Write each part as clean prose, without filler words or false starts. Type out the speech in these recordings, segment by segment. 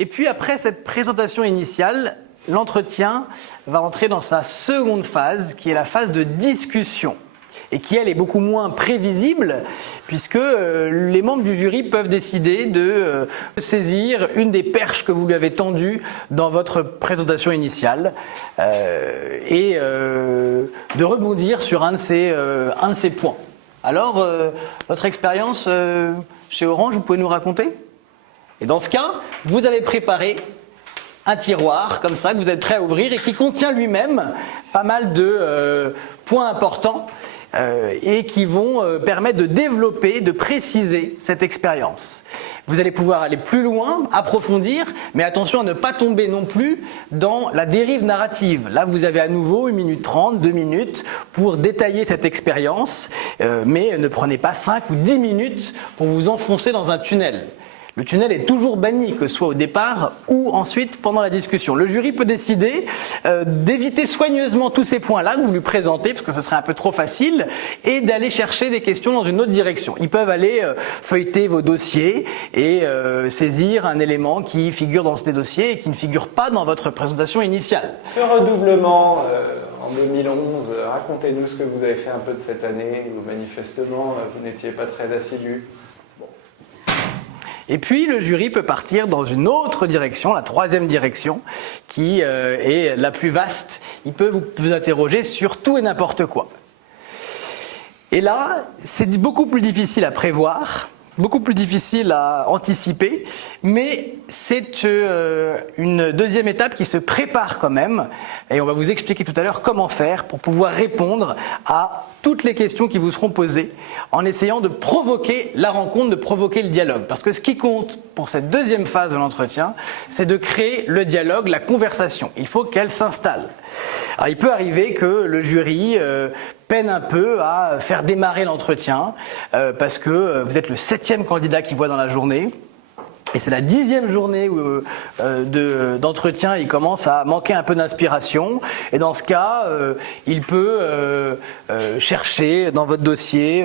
Et puis après cette présentation initiale, l'entretien va entrer dans sa seconde phase, qui est la phase de discussion. Et qui, elle, est beaucoup moins prévisible, puisque les membres du jury peuvent décider de saisir une des perches que vous lui avez tendues dans votre présentation initiale et de rebondir sur un de ces points. Alors, votre expérience chez Orange, vous pouvez nous raconter? Et dans ce cas, vous avez préparé un tiroir comme ça que vous êtes prêt à ouvrir et qui contient lui-même pas mal de points importants et qui vont permettre de développer, de préciser cette expérience. Vous allez pouvoir aller plus loin, approfondir, mais attention à ne pas tomber non plus dans la dérive narrative. Là, vous avez à nouveau 1 minute 30, 2 minutes pour détailler cette expérience, mais ne prenez pas 5 ou 10 minutes pour vous enfoncer dans un tunnel. Le tunnel est toujours banni, que ce soit au départ ou ensuite pendant la discussion. Le jury peut décider d'éviter soigneusement tous ces points-là que vous lui présentez, parce que ce serait un peu trop facile, et d'aller chercher des questions dans une autre direction. Ils peuvent aller feuilleter vos dossiers et saisir un élément qui figure dans ces dossiers et qui ne figure pas dans votre présentation initiale. Ce redoublement en 2011, racontez-nous ce que vous avez fait un peu de cette année, où manifestement vous n'étiez pas très assidu. Et puis le jury peut partir dans une autre direction, la troisième direction, qui est la plus vaste. Il peut vous interroger sur tout et n'importe quoi. Et là, c'est beaucoup plus difficile à prévoir, beaucoup plus difficile à anticiper, mais c'est une deuxième étape qui se prépare quand même, et on va vous expliquer tout à l'heure comment faire pour pouvoir répondre à toutes les questions qui vous seront posées en essayant de provoquer la rencontre, de provoquer le dialogue. Parce que ce qui compte pour cette deuxième phase de l'entretien, c'est de créer le dialogue, la conversation. Il faut qu'elle s'installe. Alors il peut arriver que le jury peine un peu à faire démarrer l'entretien parce que vous êtes le 7e candidat qu'il voit dans la journée. Et c'est la 10e journée d'entretien, il commence à manquer un peu d'inspiration. Et dans ce cas, il peut chercher dans votre dossier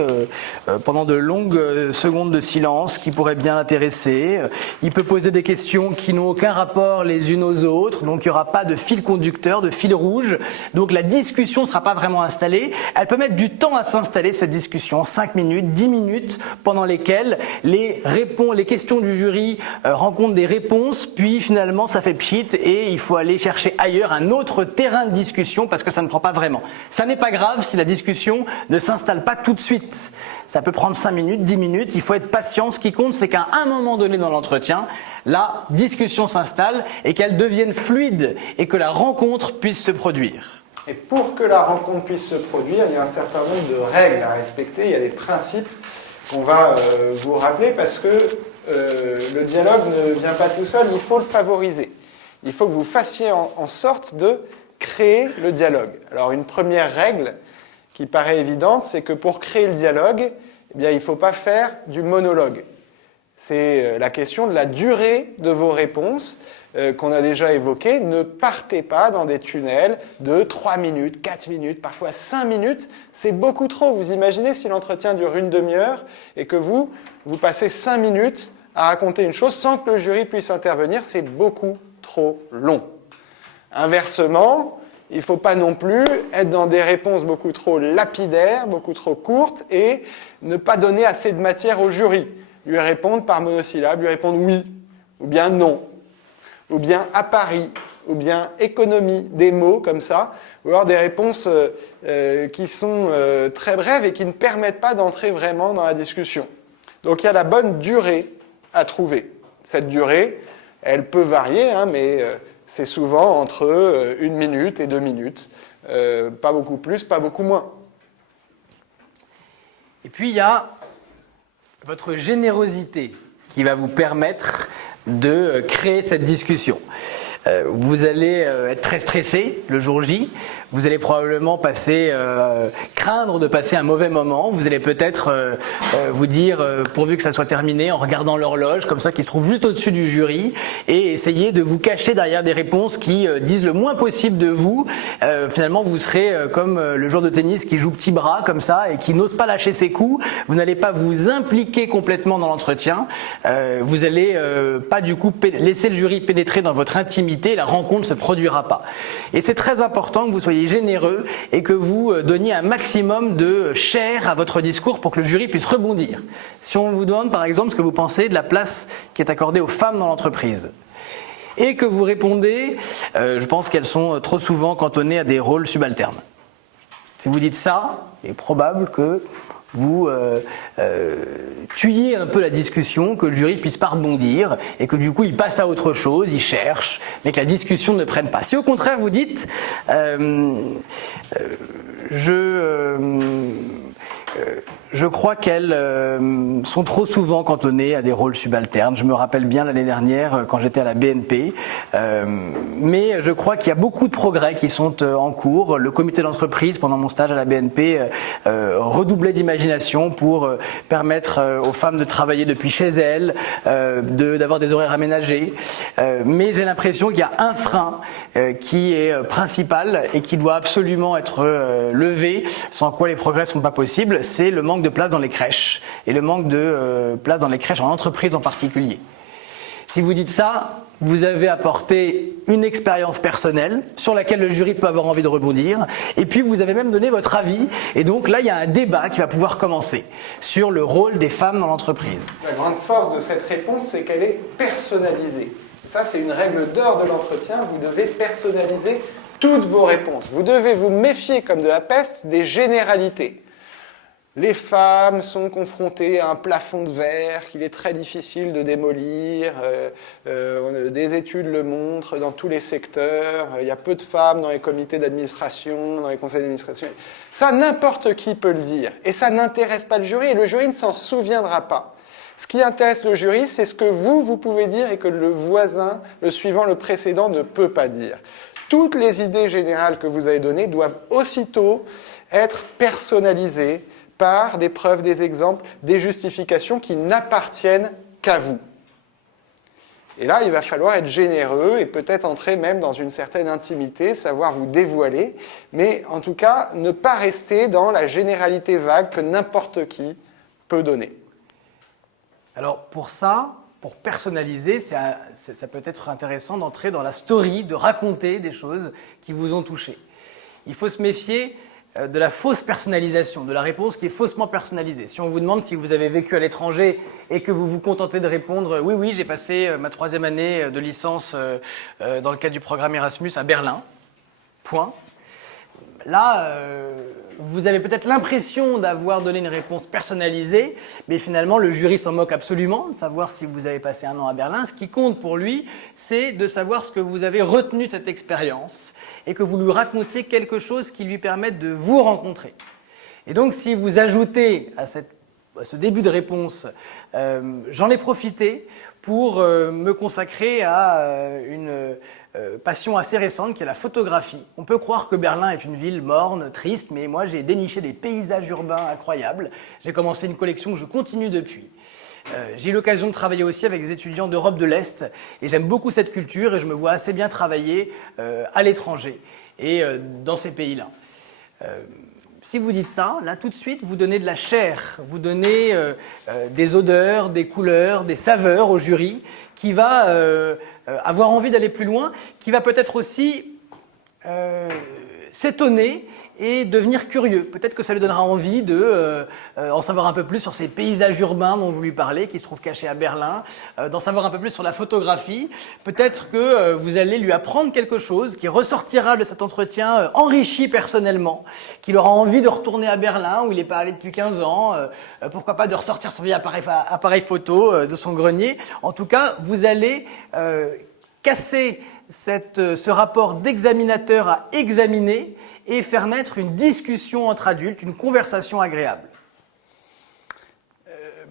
pendant de longues secondes de silence qui pourraient bien l'intéresser. Il peut poser des questions qui n'ont aucun rapport les unes aux autres. Donc il n'y aura pas de fil conducteur, de fil rouge. Donc la discussion ne sera pas vraiment installée. Elle peut mettre du temps à s'installer, cette discussion, 5 minutes, 10 minutes, pendant lesquelles les questions du jury rencontre des réponses, puis finalement ça fait pchit et il faut aller chercher ailleurs un autre terrain de discussion parce que ça ne prend pas vraiment. Ça n'est pas grave si la discussion ne s'installe pas tout de suite. Ça peut prendre 5 minutes, 10 minutes, il faut être patient. Ce qui compte, c'est qu'à un moment donné dans l'entretien, la discussion s'installe et qu'elle devienne fluide et que la rencontre puisse se produire. Et pour que la rencontre puisse se produire, il y a un certain nombre de règles à respecter, il y a des principes qu'on va vous rappeler parce que le dialogue ne vient pas tout seul, il faut le favoriser. Il faut que vous fassiez en sorte de créer le dialogue. Alors une première règle qui paraît évidente, c'est que pour créer le dialogue, eh bien, il ne faut pas faire du monologue. C'est la question de la durée de vos réponses qu'on a déjà évoquée. Ne partez pas dans des tunnels de 3 minutes, 4 minutes, parfois 5 minutes. C'est beaucoup trop. Vous imaginez si l'entretien dure une demi-heure et que vous passez 5 minutes à raconter une chose sans que le jury puisse intervenir, c'est beaucoup trop long. Inversement, il ne faut pas non plus être dans des réponses beaucoup trop lapidaires, beaucoup trop courtes et ne pas donner assez de matière au jury. Lui répondre par monosyllabe, lui répondre oui, ou bien non, ou bien à Paris, ou bien économie, des mots comme ça, ou alors des réponses qui sont très brèves et qui ne permettent pas d'entrer vraiment dans la discussion. Donc il y a la bonne durée à trouver. Cette durée, elle peut varier, mais c'est souvent entre 1 minute et 2 minutes. Pas beaucoup plus, pas beaucoup moins. Et puis il y a votre générosité qui va vous permettre de créer cette discussion. Vous allez être très stressé le jour J. Vous allez probablement craindre de passer un mauvais moment. Vous allez peut-être vous dire, pourvu que ça soit terminé, en regardant l'horloge, comme ça, qui se trouve juste au-dessus du jury, et essayer de vous cacher derrière des réponses qui disent le moins possible de vous. Finalement, vous serez comme le joueur de tennis qui joue petit bras, comme ça, et qui n'ose pas lâcher ses coups. Vous n'allez pas vous impliquer complètement dans l'entretien. Vous allez pas du coup laisser le jury pénétrer dans votre intimité. La rencontre ne se produira pas. Et c'est très important que vous soyez généreux et que vous donniez un maximum de chair à votre discours pour que le jury puisse rebondir. Si on vous demande par exemple ce que vous pensez de la place qui est accordée aux femmes dans l'entreprise, et que vous répondez, je pense qu'elles sont trop souvent cantonnées à des rôles subalternes. Si vous dites ça, il est probable que vous tuiez un peu la discussion, que le jury puisse pas rebondir et que du coup il passe à autre chose, il cherche, mais que la discussion ne prenne pas. Si au contraire vous dites je crois qu'elles sont trop souvent cantonnées à des rôles subalternes. Je me rappelle bien l'année dernière quand j'étais à la BNP, mais je crois qu'il y a beaucoup de progrès qui sont en cours. Le comité d'entreprise, pendant mon stage à la BNP, redoublait d'imagination pour permettre aux femmes de travailler depuis chez elles, d'avoir des horaires aménagés. Mais j'ai l'impression qu'il y a un frein qui est principal et qui doit absolument être levé, sans quoi les progrès ne sont pas possibles, c'est le manque de place dans les crèches et le manque de place dans les crèches en entreprise en particulier. Si vous dites ça, vous avez apporté une expérience personnelle sur laquelle le jury peut avoir envie de rebondir et puis vous avez même donné votre avis et donc là il y a un débat qui va pouvoir commencer sur le rôle des femmes dans l'entreprise. La grande force de cette réponse, c'est qu'elle est personnalisée. Ça, c'est une règle d'or de l'entretien. Vous devez personnaliser toutes vos réponses. Vous devez vous méfier comme de la peste des généralités. Les femmes sont confrontées à un plafond de verre qu'il est très difficile de démolir. Des études le montrent dans tous les secteurs. Il y a peu de femmes dans les comités d'administration, dans les conseils d'administration. Ça, n'importe qui peut le dire. Et ça n'intéresse pas le jury. Et le jury ne s'en souviendra pas. Ce qui intéresse le jury, c'est ce que vous pouvez dire et que le voisin, le suivant, le précédent, ne peut pas dire. Toutes les idées générales que vous avez données doivent aussitôt être personnalisées par des preuves, des exemples, des justifications qui n'appartiennent qu'à vous. Et là, il va falloir être généreux et peut-être entrer même dans une certaine intimité, savoir vous dévoiler, mais en tout cas, ne pas rester dans la généralité vague que n'importe qui peut donner. Alors pour ça, pour personnaliser, ça peut être intéressant d'entrer dans la story, de raconter des choses qui vous ont touché. Il faut se méfier de la fausse personnalisation, de la réponse qui est faussement personnalisée. Si on vous demande si vous avez vécu à l'étranger et que vous vous contentez de répondre « Oui, j'ai passé ma 3e année de licence dans le cadre du programme Erasmus à Berlin. » Point. Là, vous avez peut-être l'impression d'avoir donné une réponse personnalisée, mais finalement, le jury s'en moque absolument de savoir si vous avez passé 1 an à Berlin. Ce qui compte pour lui, c'est de savoir ce que vous avez retenu de cette expérience et que vous lui racontiez quelque chose qui lui permette de vous rencontrer. Et donc, si vous ajoutez à ce début de réponse, j'en ai profité pour me consacrer à une passion assez récente qui est la photographie. On peut croire que Berlin est une ville morne, triste, mais moi j'ai déniché des paysages urbains incroyables. J'ai commencé une collection que je continue depuis. J'ai eu l'occasion de travailler aussi avec des étudiants d'Europe de l'Est et j'aime beaucoup cette culture et je me vois assez bien travailler à l'étranger et dans ces pays-là. Si vous dites ça, là tout de suite, vous donnez de la chair, vous donnez des odeurs, des couleurs, des saveurs au jury qui va avoir envie d'aller plus loin, qui va peut-être aussi s'étonner et devenir curieux. Peut-être que ça lui donnera envie d'en savoir un peu plus sur ces paysages urbains dont vous lui parlez, qui se trouvent cachés à Berlin, d'en savoir un peu plus sur la photographie. Peut-être que vous allez lui apprendre quelque chose qui ressortira de cet entretien enrichi personnellement, qu'il aura envie de retourner à Berlin où il n'est pas allé depuis 15 ans, pourquoi pas de ressortir son vieil appareil photo de son grenier. En tout cas, vous allez casser ce rapport d'examinateur à examiner et faire naître une discussion entre adultes, une conversation agréable.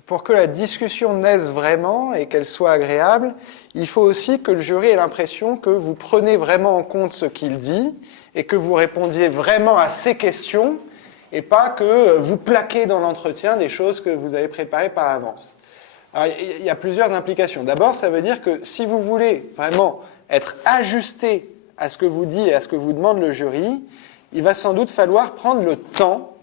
pour que la discussion naisse vraiment et qu'elle soit agréable, il faut aussi que le jury ait l'impression que vous prenez vraiment en compte ce qu'il dit et que vous répondiez vraiment à ses questions et pas que vous plaquez dans l'entretien des choses que vous avez préparées par avance. Alors, il y a plusieurs implications. D'abord, ça veut dire que si vous voulez vraiment être ajusté à ce que vous dit et à ce que vous demande le jury, il va sans doute falloir prendre le temps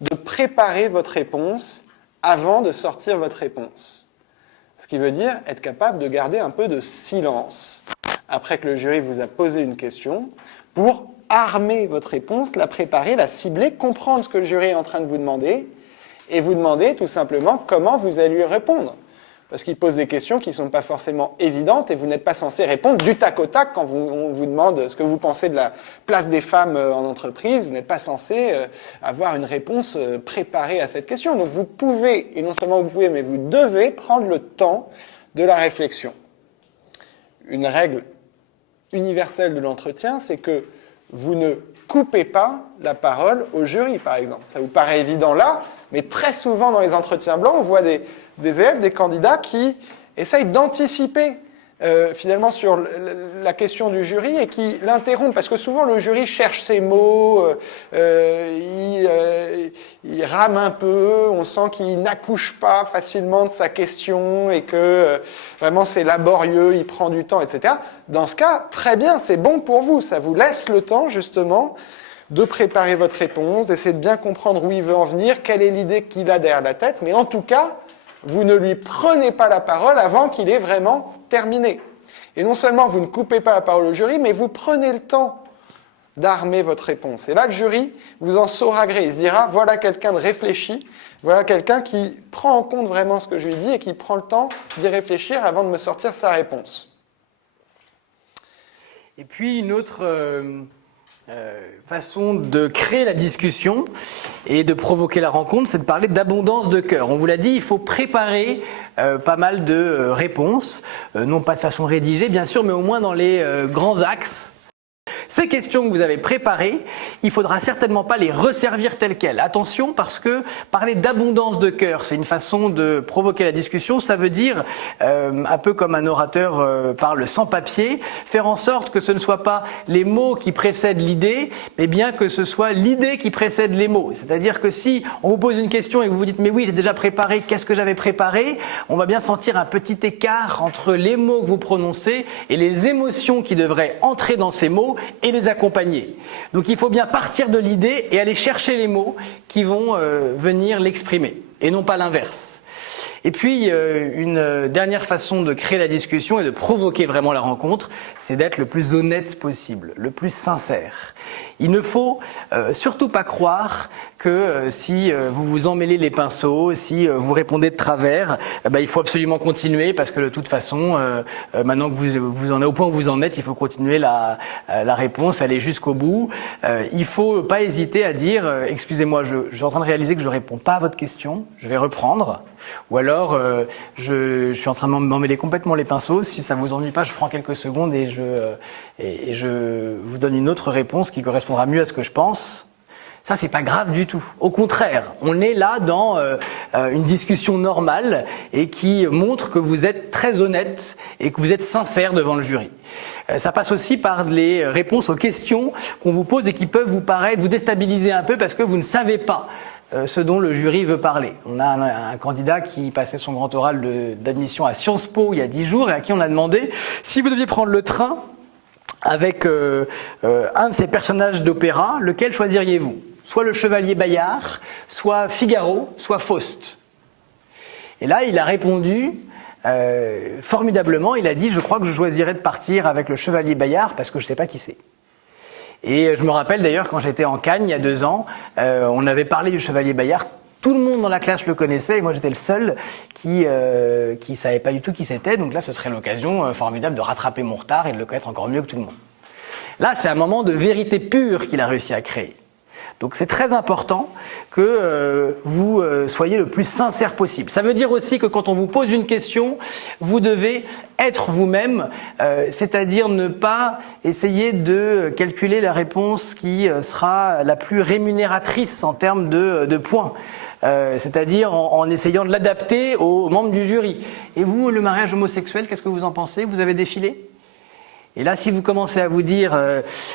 de préparer votre réponse avant de sortir votre réponse. Ce qui veut dire être capable de garder un peu de silence après que le jury vous a posé une question pour armer votre réponse, la préparer, la cibler, comprendre ce que le jury est en train de vous demander et vous demander tout simplement comment vous allez lui répondre. Parce qu'il pose des questions qui ne sont pas forcément évidentes et vous n'êtes pas censé répondre du tac au tac quand on vous demande ce que vous pensez de la place des femmes en entreprise. Vous n'êtes pas censé avoir une réponse préparée à cette question. Donc vous pouvez, et non seulement vous pouvez, mais vous devez prendre le temps de la réflexion. Une règle universelle de l'entretien, c'est que vous ne coupez pas la parole au jury, par exemple. Ça vous paraît évident là, mais très souvent dans les entretiens blancs, on voit des élèves, des candidats qui essayent d'anticiper finalement sur la question du jury et qui l'interrompent, parce que souvent le jury cherche ses mots, il rame un peu, on sent qu'il n'accouche pas facilement de sa question et que vraiment c'est laborieux, il prend du temps, etc. Dans ce cas, très bien, c'est bon pour vous, ça vous laisse le temps justement de préparer votre réponse, d'essayer de bien comprendre où il veut en venir, quelle est l'idée qu'il a derrière la tête, mais en tout cas, vous ne lui prenez pas la parole avant qu'il ait vraiment terminé. Et non seulement vous ne coupez pas la parole au jury, mais vous prenez le temps d'armer votre réponse. Et là, le jury vous en saura gré. Il se dira, voilà quelqu'un de réfléchi, voilà quelqu'un qui prend en compte vraiment ce que je lui dis et qui prend le temps d'y réfléchir avant de me sortir sa réponse. Et puis une autre façon de créer la discussion et de provoquer la rencontre, c'est de parler d'abondance de cœur. On vous l'a dit, il faut préparer pas mal de réponses, non pas de façon rédigée bien sûr, mais au moins dans les grands axes. Ces questions que vous avez préparées, il faudra certainement pas les resservir telles quelles. Attention, parce que parler d'abondance de cœur, c'est une façon de provoquer la discussion. Ça veut dire, un peu comme un orateur parle sans papier, faire en sorte que ce ne soit pas les mots qui précèdent l'idée, mais bien que ce soit l'idée qui précède les mots. C'est-à-dire que si on vous pose une question et que vous vous dites « mais oui, j'ai déjà préparé, qu'est-ce que j'avais préparé ?» on va bien sentir un petit écart entre les mots que vous prononcez et les émotions qui devraient entrer dans ces mots et les accompagner. Donc il faut bien partir de l'idée et aller chercher les mots qui vont venir l'exprimer, et non pas l'inverse. Et puis, une dernière façon de créer la discussion et de provoquer vraiment la rencontre, c'est d'être le plus honnête possible, le plus sincère. Il ne faut surtout pas croire que si vous vous emmêlez les pinceaux, si vous répondez de travers, il faut absolument continuer parce que de toute façon, maintenant que vous en êtes au point où vous en êtes, il faut continuer la réponse, aller jusqu'au bout. Il ne faut pas hésiter à dire « excusez-moi, je suis en train de réaliser que je ne réponds pas à votre question, je vais reprendre ». Ou alors, je suis en train de m'emmêler complètement les pinceaux. Si ça ne vous ennuie pas, je prends quelques secondes et je vous donne une autre réponse qui correspondra mieux à ce que je pense. Ça, c'est pas grave du tout. Au contraire, on est là dans une discussion normale et qui montre que vous êtes très honnête et que vous êtes sincère devant le jury. Ça passe aussi par les réponses aux questions qu'on vous pose et qui peuvent vous déstabiliser un peu parce que vous ne savez pas ce dont le jury veut parler. On a un candidat qui passait son grand oral d'admission à Sciences Po il y a 10 jours et à qui on a demandé si vous deviez prendre le train avec un de ces personnages d'opéra, lequel choisiriez-vous ? Soit le Chevalier Bayard, soit Figaro, soit Faust. Et là, il a répondu formidablement, il a dit « je crois que je choisirais de partir avec le Chevalier Bayard parce que je ne sais pas qui c'est ». Et je me rappelle d'ailleurs quand j'étais en Cannes il y a 2 ans, on avait parlé du Chevalier Bayard, tout le monde dans la classe le connaissait et moi j'étais le seul qui savait pas du tout qui c'était, donc là ce serait l'occasion formidable de rattraper mon retard et de le connaître encore mieux que tout le monde. Là c'est un moment de vérité pure qu'il a réussi à créer. Donc c'est très important que vous soyez le plus sincère possible. Ça veut dire aussi que quand on vous pose une question, vous devez être vous-même, c'est-à-dire ne pas essayer de calculer la réponse qui sera la plus rémunératrice en termes de points. C'est-à-dire en essayant de l'adapter aux membres du jury. Et vous, le mariage homosexuel, qu'est-ce que vous en pensez? Vous avez défilé? Et là, si vous commencez à vous dire,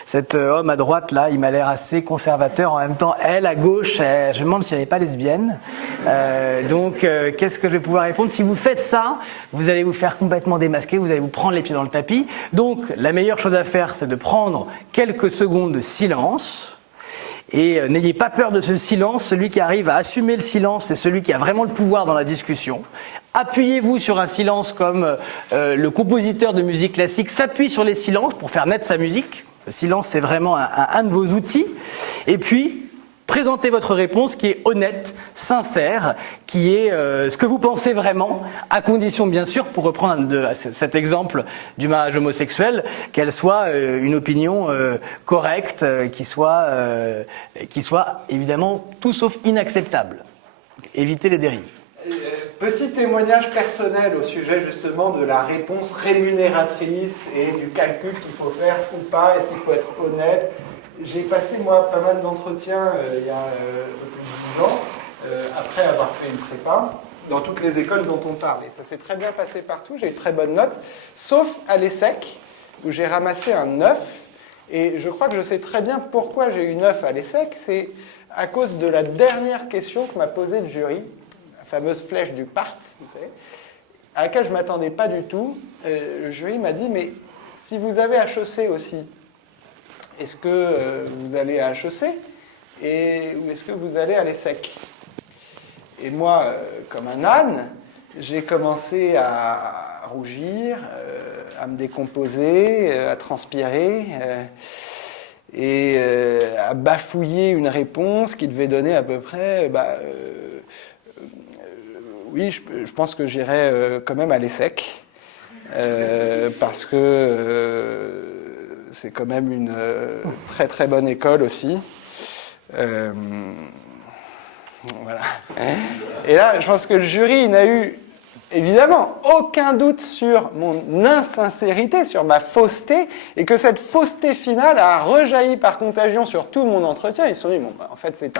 cet homme à droite, là, il m'a l'air assez conservateur, en même temps, elle, à gauche, je me demande si elle n'est pas lesbienne. Donc, qu'est-ce que je vais pouvoir répondre? Si vous faites ça, vous allez vous faire complètement démasquer, vous allez vous prendre les pieds dans le tapis. Donc, la meilleure chose à faire, c'est de prendre quelques secondes de silence. Et n'ayez pas peur de ce silence, celui qui arrive à assumer le silence, c'est celui qui a vraiment le pouvoir dans la discussion. Appuyez-vous sur un silence comme le compositeur de musique classique s'appuie sur les silences pour faire naître sa musique. Le silence, c'est vraiment un de vos outils. Et puis, présentez votre réponse qui est honnête, sincère, qui est ce que vous pensez vraiment, à condition bien sûr, pour reprendre cet exemple du mariage homosexuel, qu'elle soit une opinion correcte, qui soit évidemment tout sauf inacceptable. Évitez les dérives. Petit témoignage personnel au sujet justement de la réponse rémunératrice et du calcul qu'il faut faire ou pas, est-ce qu'il faut être honnête. J'ai passé moi pas mal d'entretiens il y a plus de 10 ans, après avoir fait une prépa, dans toutes les écoles dont on parle. Et ça s'est très bien passé partout, j'ai eu de très bonnes notes, sauf à l'ESSEC, où j'ai ramassé un 9. Et je crois que je sais très bien pourquoi j'ai eu 9 à l'ESSEC, c'est à cause de la dernière question que m'a posée le jury, fameuse flèche du PART, vous savez, à laquelle je ne m'attendais pas du tout. Le jury m'a dit, mais si vous avez HEC aussi, est-ce que vous allez à HEC ou est-ce que vous allez à l'ESSEC? Et moi, comme un âne, j'ai commencé à rougir, à me décomposer, à transpirer, et à bafouiller une réponse qui devait donner à peu près... oui, je pense que j'irai quand même à l'ESSEC, parce que c'est quand même une très très bonne école aussi. Voilà. Et là, je pense que le jury n'a eu évidemment aucun doute sur mon insincérité, sur ma fausseté, et que cette fausseté finale a rejailli par contagion sur tout mon entretien. Ils se sont dit, bon, en fait, c'est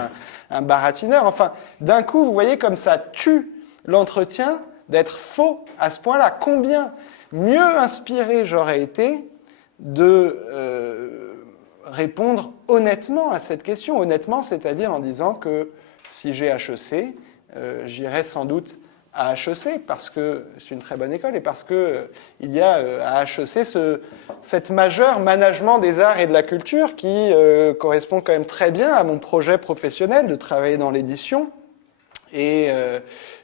un baratineur. Enfin, d'un coup, vous voyez comme ça tue l'entretien d'être faux à ce point-là. Combien mieux inspiré j'aurais été de répondre honnêtement à cette question. Honnêtement, c'est-à-dire en disant que si j'ai HEC, j'irai sans doute à HEC parce que c'est une très bonne école et parce qu'il y a à HEC cette majeure management des arts et de la culture qui correspond quand même très bien à mon projet professionnel de travailler dans l'édition. Et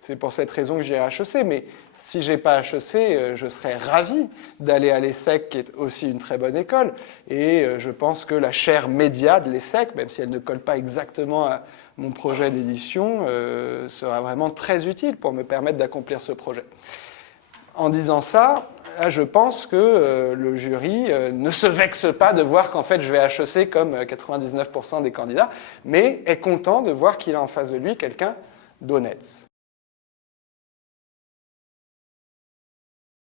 c'est pour cette raison que j'irai à HEC. Mais si je n'ai pas HEC, je serais ravi d'aller à l'ESSEC, qui est aussi une très bonne école. Et je pense que la chaire média de l'ESSEC, même si elle ne colle pas exactement à mon projet d'édition, sera vraiment très utile pour me permettre d'accomplir ce projet. En disant ça, là, je pense que le jury ne se vexe pas de voir qu'en fait je vais à HEC comme 99% des candidats, mais est content de voir qu'il a en face de lui quelqu'un d'honnête.